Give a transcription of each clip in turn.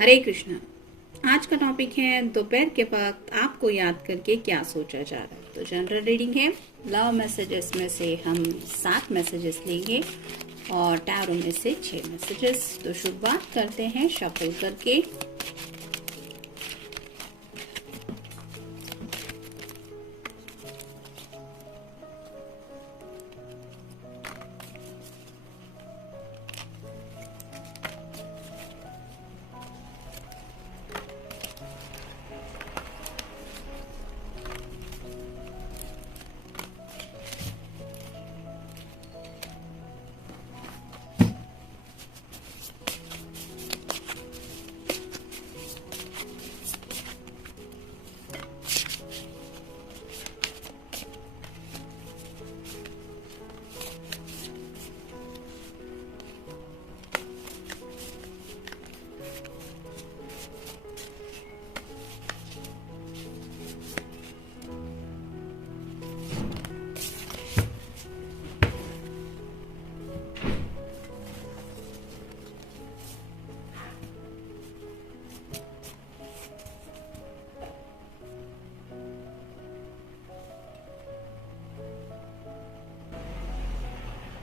हरे कृष्णा। आज का टॉपिक है दोपहर के वक्त आपको याद करके क्या सोचा जा रहा है। तो जनरल रीडिंग है। लव मैसेजेस में से हम 7 मैसेजेस लेंगे और टैरो में से 6 मैसेजेस। तो शुरुआत करते हैं शफल करके।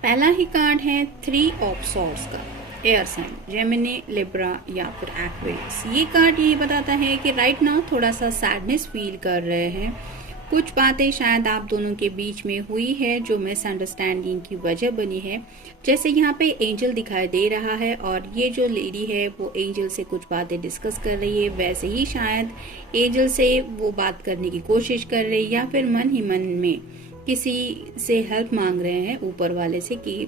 पहला ही कार्ड है 3 ऑफ सॉर्ड्स का। एयर साइन जेमिनी, लिब्रा या फिर एक्वेरियस। ये कार्ड ये बताता है कि राइट नाउ थोड़ा सा सैडनेस फील कर रहे हैं। कुछ बातें शायद आप दोनों के बीच में हुई है जो मिसअंडरस्टैंडिंग की वजह बनी है। जैसे यहाँ पे एंजल दिखाई दे रहा है और ये जो लेडी है वो एंजल से कुछ बातें डिस्कस कर रही है। वैसे ही शायद एंजल से वो बात करने की कोशिश कर रही है या फिर मन ही मन में किसी से हेल्प मांग रहे हैं ऊपर वाले से कि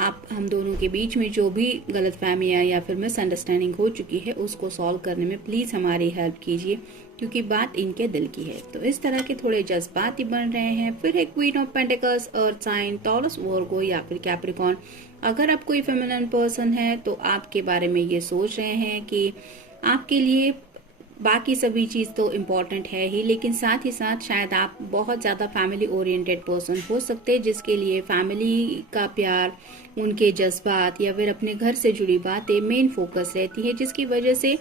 आप हम दोनों के बीच में जो भी गलतफहमियां या फिर मिसअंडरस्टैंडिंग हो चुकी है उसको सॉल्व करने में प्लीज हमारी हेल्प कीजिए, क्योंकि बात इनके दिल की है। तो इस तरह के थोड़े जज्बाती बन रहे हैं। फिर है queen of pentacles, earth sign, Taurus, Virgo या फिर कैप्रिकॉर्न। अगर आप कोई फेमिनिन पर्सन है तो आपके बारे में ये सोच रहे हैं कि आपके लिए बाकी सभी चीज तो इम्पोर्टेंट है ही, लेकिन साथ ही साथ शायद आप बहुत ज्यादा फैमिली ओरिएंटेड पर्सन हो सकते हैं, जिसके लिए फैमिली का प्यार, उनके जज्बात या फिर अपने घर से जुड़ी बातें मेन फोकस रहती है, जिसकी वजह से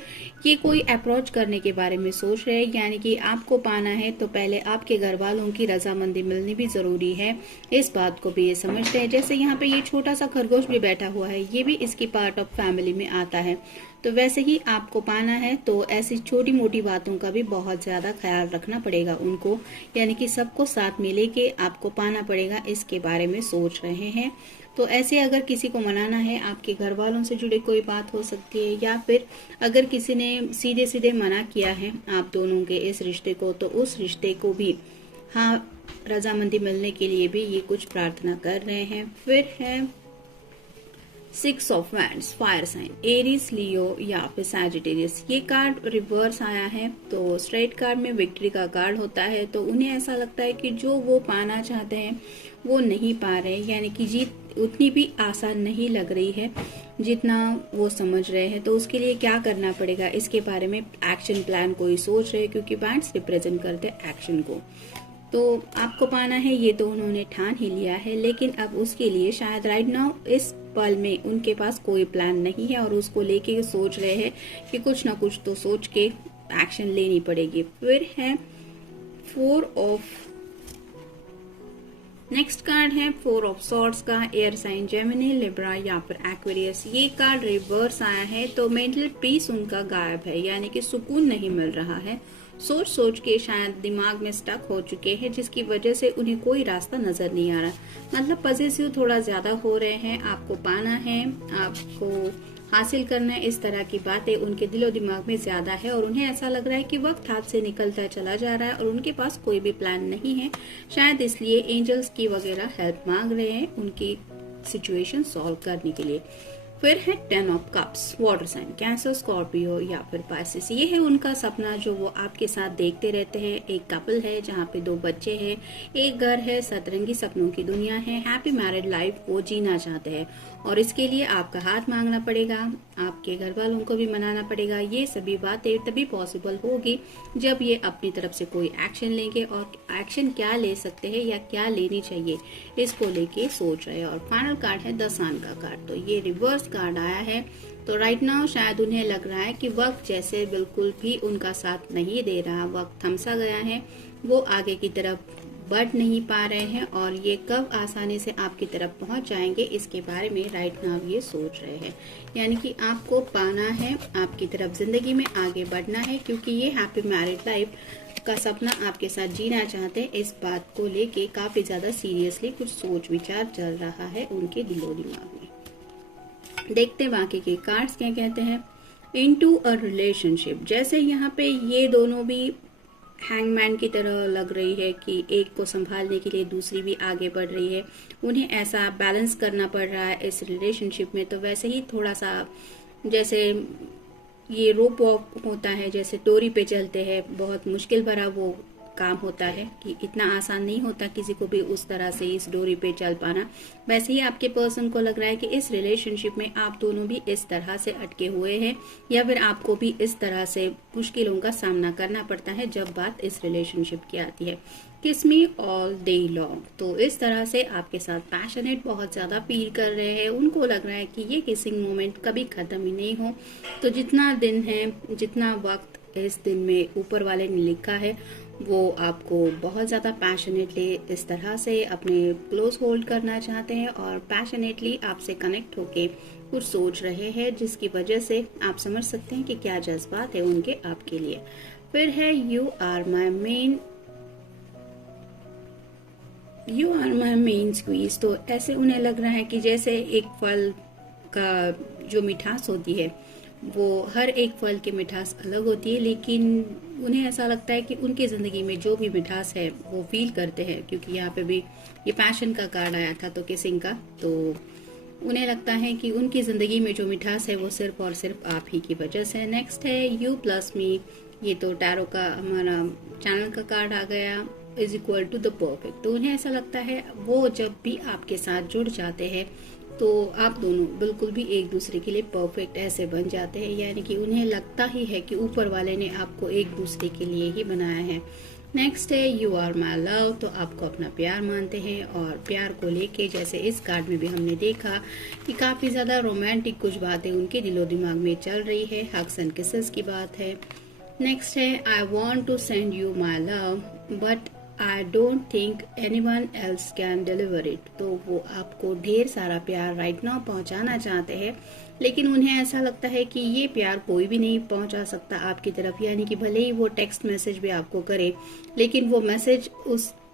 ये कोई अप्रोच करने के बारे में सोच रहे हैं। यानी कि आपको पाना है तो पहले आपके घर वालों की रजामंदी मिलनी भी जरूरी है। इस बात को भी ये समझते हैं। जैसे यहाँ पे ये छोटा सा खरगोश भी बैठा हुआ है, ये भी इसकी पार्ट ऑफ फैमिली में आता है। तो वैसे ही आपको पाना है तो ऐसी छोटी मोटी बातों का भी बहुत ज्यादा ख्याल रखना पड़ेगा उनको, यानी कि सबको साथ में लेके आपको पाना पड़ेगा, इसके बारे में सोच रहे हैं। तो ऐसे अगर किसी को मनाना है, आपके घर वालों से जुड़ी कोई बात हो सकती है, या फिर अगर किसी ने सीधे सीधे मना किया है आप दोनों के इस रिश्ते को, तो उस रिश्ते को भी हाँ रजामंदी मिलने के लिए भी ये कुछ प्रार्थना कर रहे हैं। फिर है 6 of wands, fire sign, Aries, Leo या फिर सैजिटेरियस। ये कार्ड रिवर्स आया है। तो स्ट्रेट कार्ड में विक्ट्री का कार्ड होता है, तो उन्हें ऐसा लगता है कि जो वो पाना चाहते हैं वो नहीं पा रहे, यानी कि जीत उतनी भी आसान नहीं लग रही है जितना वो समझ रहे हैं। तो उसके लिए क्या करना पड़ेगा, इसके बारे में एक्शन प्लान कोई सोच रहे, क्योंकि बैंड्स रिप्रेजेंट करते हैं एक्शन को। तो आपको पाना है ये तो उन्होंने ठान ही लिया है, लेकिन अब उसके लिए शायद राइट नाउ इस पल में उनके पास कोई प्लान नहीं है और उसको लेके सोच रहे हैं कि कुछ ना कुछ तो सोच के एक्शन लेनी पड़ेगी। फिर है 4 ऑफ, नेक्स्ट कार्ड है 4 ऑफ सॉर्ड्स का। एयर साइन जेमिनी, लिब्रा या फिर एक्वेरियस। ये कार्ड रिवर्स आया है, तो मेंटल पीस उनका गायब है, यानी कि सुकून नहीं मिल रहा है। सोच सोच के शायद दिमाग में स्टक हो चुके हैं, जिसकी वजह से उन्हें कोई रास्ता नजर नहीं आ रहा। मतलब पॉजिटिव थोड़ा ज्यादा हो रहे हैं। आपको पाना है, आपको हासिल करना है, इस तरह की बातें उनके दिलो दिमाग में ज्यादा है और उन्हें ऐसा लग रहा है कि वक्त हाथ से निकलता चला जा रहा है और उनके पास कोई भी प्लान नहीं है। शायद इसलिए एंजल्स की वगैरह हेल्प मांग रहे हैं उनकी सिचुएशन सॉल्व करने के लिए। फिर है 10 of cups, water sign, Cancer, Scorpio या फिर पाइसेस। ये है उनका सपना जो वो आपके साथ देखते रहते हैं। एक कपल है जहाँ पे 2 बच्चे हैं, एक घर है, सतरंगी सपनों की दुनिया है, हैप्पी मैरिड लाइफ वो जीना चाहते हैं और इसके लिए आपका हाथ मांगना पड़ेगा, आपके घर वालों को भी मनाना पड़ेगा। ये सभी बातें तभी पॉसिबल होगी जब ये अपनी तरफ से कोई एक्शन लेंगे, और एक्शन क्या ले सकते हैं या क्या लेनी चाहिए इसको लेके सोच रहे हैं। और फाइनल कार्ड है 10 आन का कार्ड। तो ये रिवर्स कार्ड आया है तो राइट नाउ शायद उन्हें लग रहा है कि वक्त जैसे बिल्कुल भी उनका साथ नहीं दे रहा, वक्त थमसा गया है, वो आगे की तरफ बढ़ नहीं पा रहे हैं और ये कब आसानी से आपकी तरफ पहुंच जाएंगे इसके बारे में राइट नाउ ये सोच रहे हैं। यानी कि आपको पाना है, आपकी तरफ जिंदगी में आगे बढ़ना है, क्योंकि ये हैप्पी मैरिड लाइफ का सपना आपके साथ जीना चाहते हैं। इस बात को लेके काफी ज्यादा सीरियसली कुछ सोच विचार चल रहा है उनके दिलो दिमाग में। देखते हैं बाकी के कार्ड्स क्या कहते हैं। इनटू अ रिलेशनशिप, जैसे यहाँ पे ये दोनों भी हैंगमैन की तरह लग रही है कि एक को संभालने के लिए दूसरी भी आगे बढ़ रही है, उन्हें ऐसा बैलेंस करना पड़ रहा है इस रिलेशनशिप में। तो वैसे ही थोड़ा सा जैसे ये रोप वॉक होता है, जैसे डोरी पे चलते हैं, बहुत मुश्किल भरा वो काम होता है कि इतना आसान नहीं होता किसी को भी उस तरह से इस डोरी पे चल पाना। वैसे ही आपके पर्सन को लग रहा है कि इस रिलेशनशिप में आप दोनों भी इस तरह से अटके हुए हैं या फिर आपको भी इस तरह से मुश्किलों का सामना करना पड़ता है जब बात इस रिलेशनशिप की आती है। किस मी ऑल डे लॉन्ग, तो इस तरह से आपके साथ पैशनेट बहुत ज्यादा फील कर रहे हैं। उनको लग रहा है कि ये किसिंग मोमेंट कभी खत्म ही नहीं हो। तो जितना दिन है, जितना वक्त इस दिन में ऊपर वाले ने लिखा है, वो आपको बहुत ज़्यादा पैशनेटली इस तरह से अपने क्लोज होल्ड करना चाहते हैं और पैशनेटली आपसे कनेक्ट होके कुछ सोच रहे हैं, जिसकी वजह से आप समझ सकते हैं कि क्या जज्बात है उनके आपके लिए। फिर है you are my main squeeze, तो ऐसे उन्हें लग रहा है कि जैसे एक फल का जो मिठास होती है, वो हर एक फल की मिठास अलग होती है, लेकिन उन्हें ऐसा लगता है कि उनकी ज़िंदगी में जो भी मिठास है वो फील करते हैं। क्योंकि यहाँ पे भी ये पैशन का कार्ड आया था, तो किसिंग का, तो उन्हें लगता है कि उनकी ज़िंदगी में जो मिठास है वो सिर्फ और सिर्फ आप ही की वजह से। नेक्स्ट है यू प्लस मी, ये तो टैरो का हमारा चैनल का कार्ड आ गया, is equal to the perfect. तो उन्हें ऐसा लगता है वो जब भी आपके साथ जुड़ जाते हैं तो आप दोनों बिल्कुल भी एक दूसरे के लिए परफेक्ट ऐसे बन जाते हैं। यानी कि उन्हें लगता ही है कि ऊपर वाले ने आपको एक दूसरे के लिए ही बनाया है। नेक्स्ट है यू आर माई लव, तो आपको अपना प्यार मानते हैं और प्यार को लेके जैसे इस कार्ड में भी हमने देखा कि काफी ज्यादा रोमांटिक कुछ बातें उनके दिलो दिमाग में चल रही है, हग्स एंड किसेस की बात है। नेक्स्ट है I want to send you my love but I don't think anyone else can deliver it, तो वो आपको ढेर सारा प्यार राइट नाउ पहुंचाना चाहते हैं, लेकिन उन्हें ऐसा लगता है कि ये प्यार कोई भी नहीं पहुंचा सकता आपकी तरफ। यानी कि भले ही वो टेक्स्ट मैसेज भी आपको करे, लेकिन वो मैसेज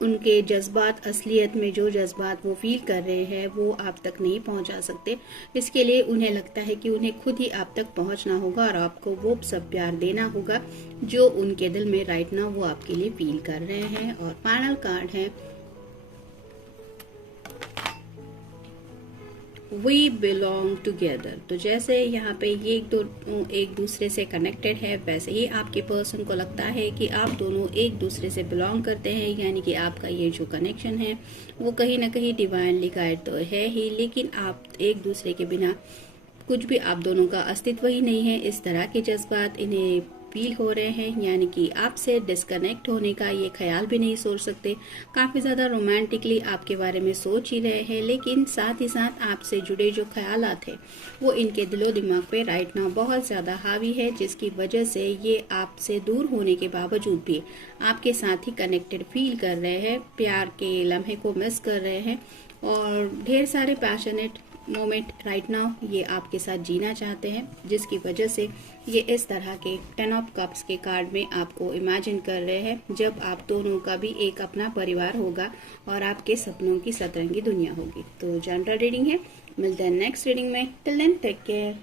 उनके जज्बात, असलियत में जो जज्बात वो फील कर रहे हैं वो आप तक नहीं पहुंचा सकते। इसके लिए उन्हें लगता है कि उन्हें खुद ही आप तक पहुंचना होगा और आपको वो सब प्यार देना होगा जो उनके दिल में राइट नाउ वो आपके लिए फील कर रहे हैं। और फाइनल कार्ड है वी बिलोंग टुगेदर, तो जैसे यहाँ पे ये एक दूसरे से कनेक्टेड है, वैसे ही आपके पर्सन को लगता है कि आप दोनों एक दूसरे से बिलोंग करते हैं। यानी कि आपका ये जो कनेक्शन है वो कहीं ना कहीं डिवाइनली गाइड तो है ही, लेकिन आप एक दूसरे के बिना कुछ भी आप दोनों का अस्तित्व ही नहीं है। इस तरह के जज्बात इन्हें फील हो रहे हैं, यानी कि आपसे डिस्कनेक्ट होने का ये ख्याल भी नहीं सोच सकते। काफी ज्यादा रोमांटिकली आपके बारे में सोच ही रहे हैं, लेकिन साथ ही साथ आपसे जुड़े जो ख्यालात है वो इनके दिलो दिमाग पे राइट नाउ बहुत ज्यादा हावी है, जिसकी वजह से ये आपसे दूर होने के बावजूद भी आपके साथ ही कनेक्टेड फील कर रहे हैं, प्यार के लम्हे को मिस कर रहे हैं और ढेर सारे पैशनेट मोमेंट राइट नाउ ये आपके साथ जीना चाहते हैं, जिसकी वजह से ये इस तरह के 10 ऑफ कप्स के कार्ड में आपको इमेजिन कर रहे हैं जब आप दोनों का भी एक अपना परिवार होगा और आपके सपनों की सतरंगी दुनिया होगी। तो जनरल रीडिंग है, मिलते हैं नेक्स्ट रीडिंग में। Till then take care.